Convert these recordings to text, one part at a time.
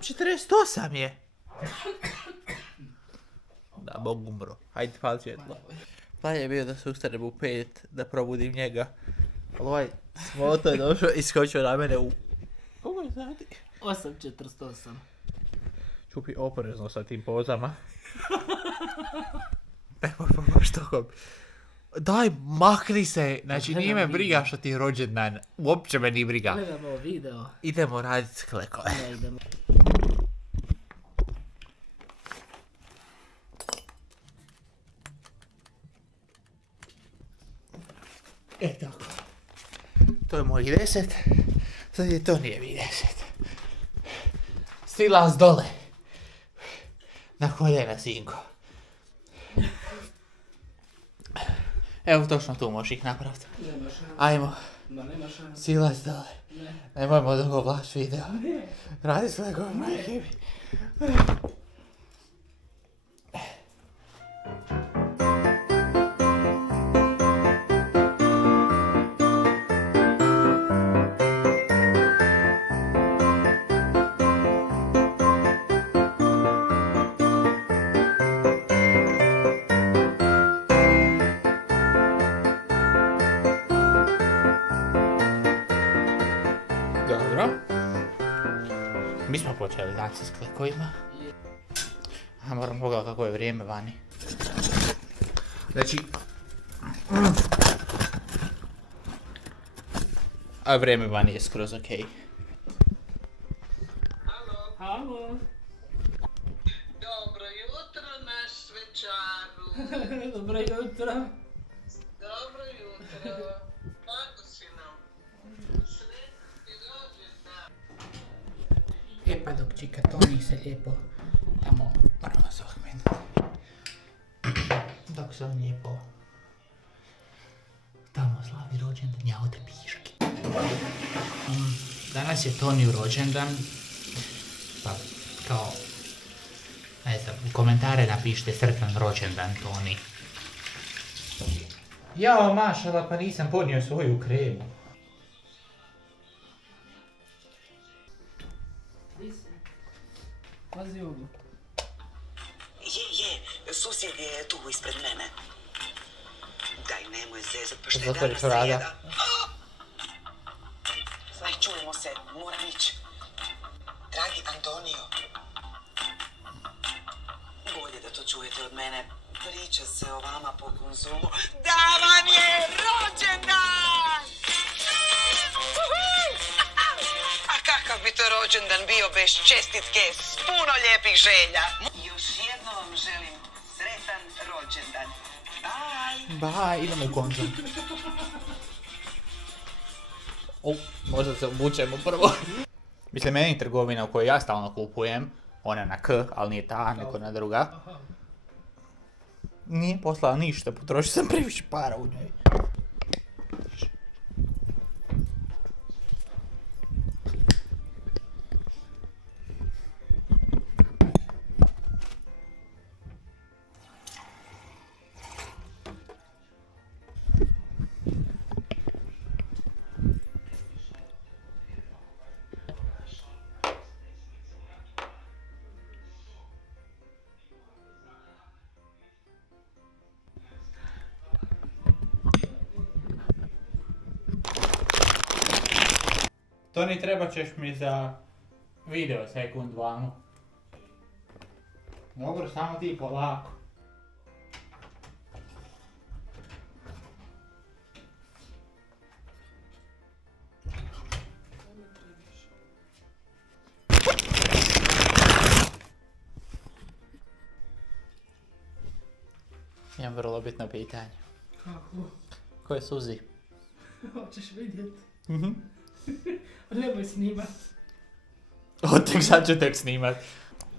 7:48 je. Da, Bog umro. Hajde, pali svjetlo. Plan je bio da se ustanem u 5, da probudim njega. Ali ovaj smoto je došao i skočio na mene u... Koliko je sati? 8:48. Čupi oprezno sa tim pozama. Nemoj pomoć tokom. Daj, makni se. Znači, nije me briga što ti je rođendan. Uopće me nije briga. Gledamo ovo video. Idemo raditi sklekove. Ne idemo. E tako. To je moj 10. Sad je to nije mi 10. Silaz dole. Na koljena, sinko. Evo, točno tu možeš ih napraviti. Nema šanse. Ajmo. Ma nema šanse. Silaz dole. Ne. Nemojmo dugo vlaš video. Ne. Radi sve gore, majke mi. Dobro. Mi smo počeli znači s klikovima. A moram pogledati kako je vrijeme vani. Znači... A vrijeme vani je skroz okej. Halo, Halo. dobro jutro naš svečaru. Dobro jutro. Dobro jutro. Kako si nam? Sretni rođendan. E pa dok čika Toni se lijepo tamo moramo se ohmenuti. Dok se on lijepo tamo slavi rođendan, ja ode piški. Danas je Toniju rođendan, pa kao, ne znam, u komentare napišite sretan rođendan Toni. Jao mašala, pa nisam ponio svoju kremu. Pazi ovo. Susjed je tu ispred mene. Daj, nemoj zezat, pa šta je Zatvori danas čorada. srijeda? Aj, čujemo se, moram ići. Dragi Antonio, bolje da to čujete od mene. Priča se o vama po konzumu. Da vam je rođendan! A kakav bi to rođendan bio bez čestitke s puno lijepih želja? Još jednom vam želim sretan rođendan. Bye! Baj, idemo u konzum. Možda se obučemo prvo. Mislim, meni trgovina u kojoj ja stalno kupujem, ona na K, ali nije ta, nego na druga. Nije poslala ništa, potrošio sam previše para u njoj. Toni, trebat ćeš mi za video sekund vanu. Dobro, samo ti polako. Imam vrlo bitno pitanje. Kako? Ko je Suzi? Hoćeš vidjet? Mhm. Nemoj snimat. Sad ću tek snimat.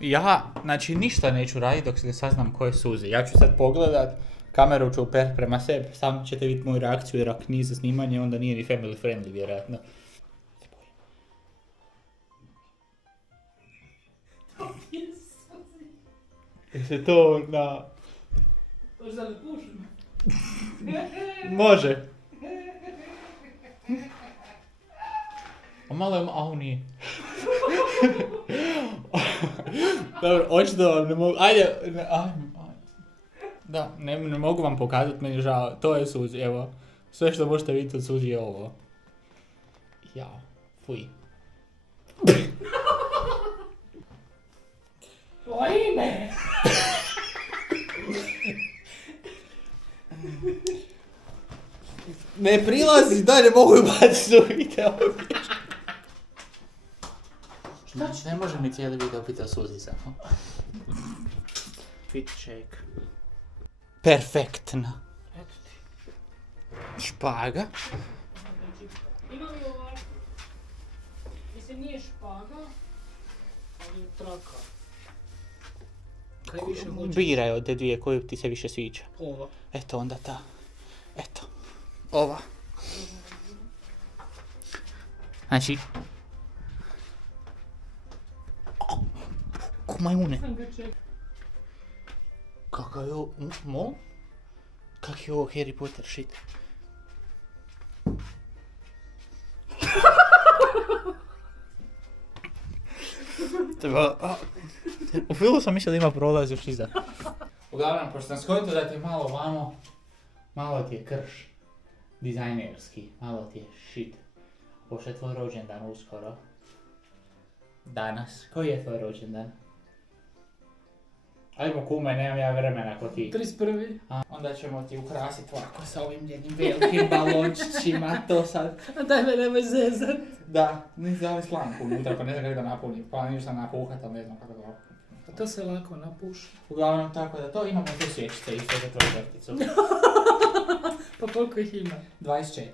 Ja, znači, ništa neću raditi dok ne saznam ko je Suzi. Ja ću sad pogledat, kameru ću upert prema sebi, sam ćete vidjeti moju reakciju jer ako nije za snimanje, onda nije ni family friendly, vjerojatno. Jesi to na... Hoćeš da me pušim? Može. O malo je... Au, nije. Dobro, očito vam ne mogu, ajde. Da, ne mogu vam pokazati, meni je žao, to je Suzi, evo. Sve što možete vidjeti od Suzi je ovo. Jao, fuj. Tvoje ime! Ne prilazi, daj, ne mogu baciti u video. Znači, ne može mi cijeli video biti o Suzi samo. Fit check. Perfektna. Eto ti. Špaga. Ima li ovako? Mislim, nije špaga, ali je traka. Kaj više hoćeš? Biraj od te dvije koju ti se više sviđa. Ova. Eto onda ta. Eto. Ova. Znači... Ko majmune. Sam ga čekao. Kakav je ovo... Mo? Kak je ovo Harry Potter shit? U filmu sam mislio da ima prolaz još iza. Uglavnom, pošto sam shvatio da ti je malo vamo, malo ti je krš, dizajnerski, malo ti je shit. Pošto je tvoj rođendan uskoro. Danas. Koji je tvoj rođendan? Ajmo kume, nemam ja vremena ko ti. 31. Onda ćemo ti ukrasiti ovako sa ovim jednim velikim balončićima, to sad. A daj me nemoj zezat. Da, nisi dali slanku unutra, pa ne znam kako da napuni. Planirao sam napuhat, ali ne znam kako da. A to se lako napuši. Uglavnom, tako da to imamo tu svječice isto za tvoju vrticu. Pa koliko ih ima? 24.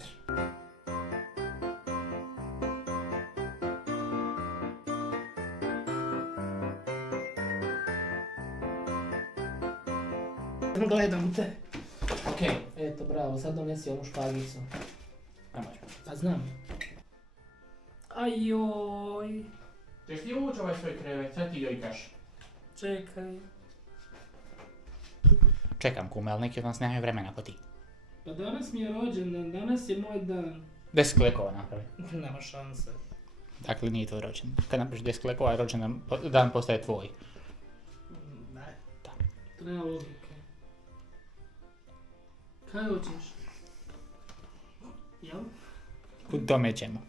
Gledam te. Okej. Eto, bravo, sad donesi onu špagicu. Ajmo. Pa znam. Ajoj. Češ ti uvući ovaj svoj krevet, sad ti jojkaš. Čekaj. Čekam kume, ali neki od nas nemaju vremena ko ti. Pa danas mi je rođendan, danas je moj dan. 10 klekova napravi. Nema šanse. Dakle, nije tvoj rođendan. Kad napraviš 10 klekova, rođendan dan postaje tvoj. Ne. Da. To nema logike. Kaj hoćeš? Jel? U tome ćemo.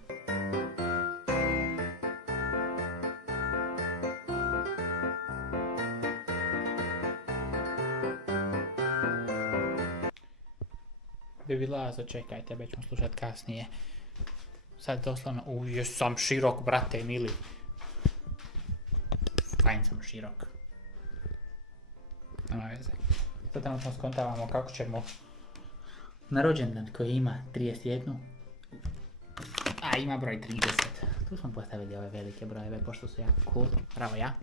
Baby Lazo, čekaj, tebe ćemo slušat kasnije. Sad doslovno, sam širok, brate, mili. Fajn sam širok. Nema veze. Sad trenutno skontavamo kako ćemo na rođendan koji ima 31. A ima broj 30. Tu smo postavili ove velike brojeve, pošto su jako cool. Bravo ja.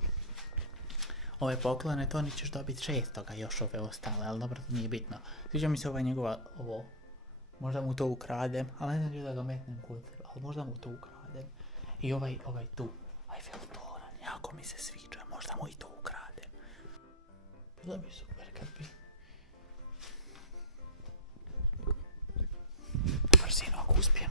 Ove poklone, Toni ćeš dobiti 600, još ove ostale, ali dobro, to nije bitno. Sviđa mi se ova njegova, ovo. Možda mu to ukradem, ali ne znam da ga metnem kod, ali možda mu to ukradem. I ovaj tu, Eiffeltoren, jako mi se sviđa, možda mu i to ukradem. Bilo bi super kad bi... Brzino ako uspijem.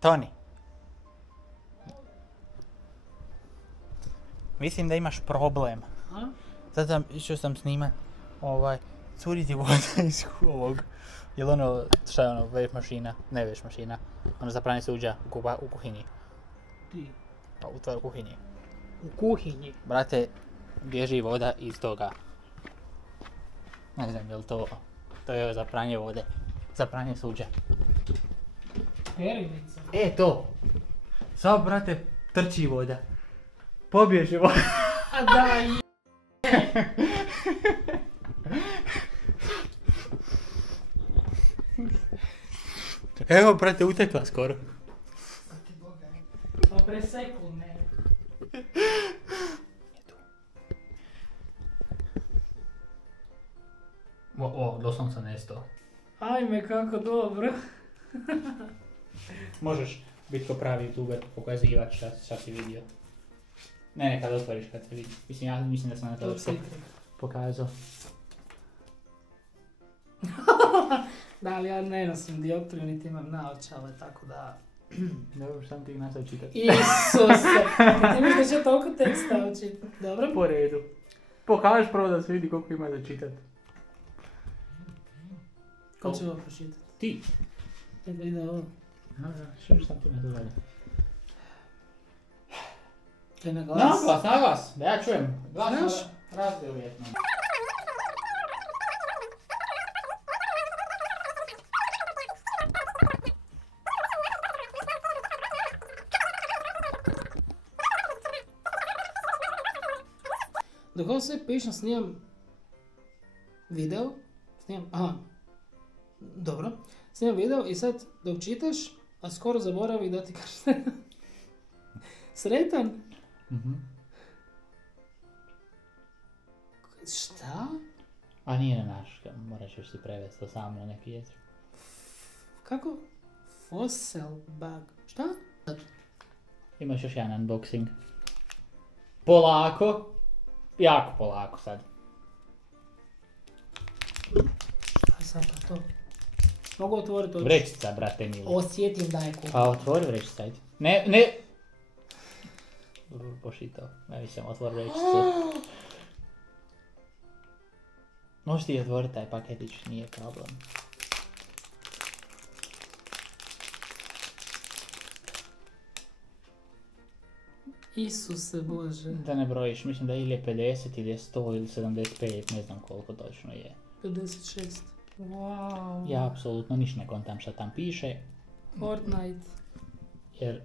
Toni. Mislim da imaš problem. A? Sad išao sam snimat, curi ti voda iz ovog, jel ono, šta je ono, veš mašina, ne veš mašina, ono za pranje suđa u kuhinji. Ti. Pa u tvojoj kuhinji. U kuhinji. Brate, bježi voda iz toga. Ne znam, jel to je za pranje vode, za pranje suđa. Perilica. To! Sad, brate, trči voda. Pobježi voda. A daj. Evo, brate, utekla skoro. Pa preseklo me. Doslovno sam nestao. Ajme, kako dobro. Možeš biti ko pravi youtuber, pokazivat šta si vidio. Ne, kad otvoriš kad se vidi. Ja mislim da sam na to pokazao. Da, ali ja ne nosim dioptriju, niti imam naočale, tako da... Dobro, sam ti ih nastav čitati. Isuse! Ti misliš da će toliko teksta učiti? Dobro? Po redu. Pokažeš prvo da se vidi koliko ima za čitati. Ko će ovo pročitati? Ti. Nego ide ovo. Što sam ti na to dalje? Kaj na glas? Na glas, da ja čujem. Znaš? Razde uvjetno. Dok ovo sve pišem, snimam video. Dobro. Snimam video i sad dok čitaš, a skoro zaboravi da ti kažeš sretan. Šta? A nije na naš, moraš još si prevesti to sam na neki jezik. Kako? Fossilbug. Šta? Imaš još jedan unboxing. Polako. Jako polako sad. Šta je sad pa to? Mogu otvoriti oči? Vrećica, brate mili. Osjetim da je kup. Pa otvori vrećica, ajde. Ne! Pošitao. Ne mislim, otvori vrećicu. Možeš ti otvoriti taj paketić, nije problem. Isuse Bože. Da ne brojiš, mislim da ili je 50 ili je 100 ili 75, ne znam koliko točno je. 56. Wow. Ja apsolutno ništa ne kontam šta tam piše. Fortnite. Jer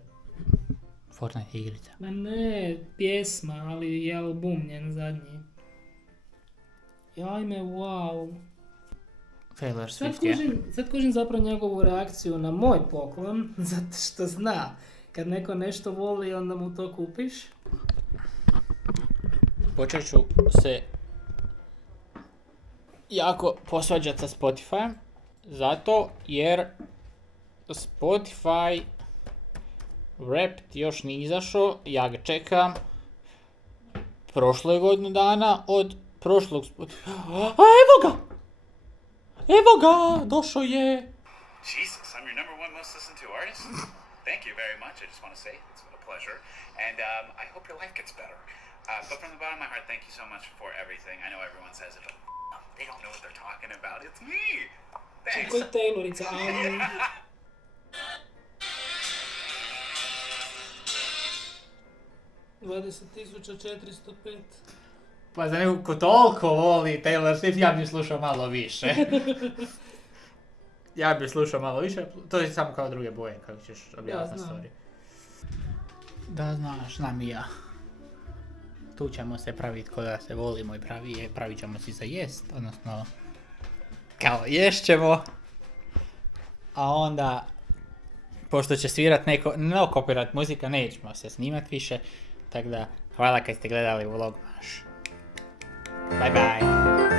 Fortnite je igrica. Ma ne, pjesma, ali je album njen zadnji. Ajme, wow. Taylor Swift je. Sad kužim zapravo njegovu reakciju na moj poklon, zato što zna. Kad neko nešto voli, onda mu to kupiš. Počet ću se jako posvađati sa Spotify, zato jer Spotify Wrapped još nije izašao, ja ga čekam. Prošlo je godinu dana od prošlog Spotify. A evo ga, došao je. Jesus, I'm your number one most listened to artist. Thank you very much. I just want to say it's been a pleasure, and I hope your life gets better. But from the bottom of my heart, thank you so much for everything. I know everyone says it, but they don't know what they're talking about. It's me. Thanks. Koji Taylorica? 20.405. Pa za nekog ko toliko voli Taylor Swift, ja bih slušao malo više. To je samo kao druge boje, kako ćeš objasniti stvari. Da, znaš, znam i ja. Tu ćemo se praviti ko da se volimo i pravit ćemo si za jest, odnosno kao ješćemo. A onda, pošto će svirat no copyright muzika, nećemo se snimat više. Tako da, hvala kad ste gledali vlog naš. Bye bye.